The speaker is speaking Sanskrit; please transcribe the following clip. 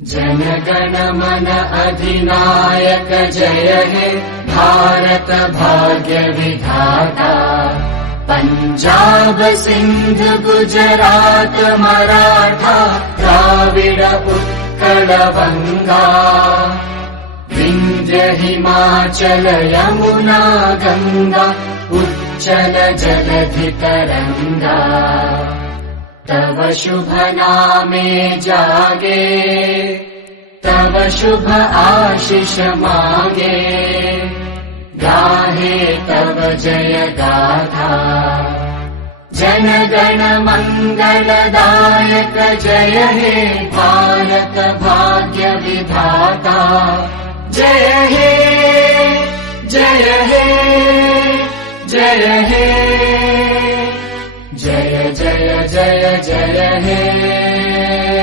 जनगण मन अधिनायक जय हे भारत भाग्य विधाता। पंजाब सिंध गुजरात मराठा द्राविड उत्कल बंगा। विंध्य हिमाचल यमुना गंगा उच्चल जलधि तरंगा। तव शुभ नामे जागे तव शुभ आशीष मागे। गाहे तव जय गाथा जनगण मंगलदायक जय हे भारत भाग्य विधाता। जय हे जय हे जय हे जय जय जय जय हे।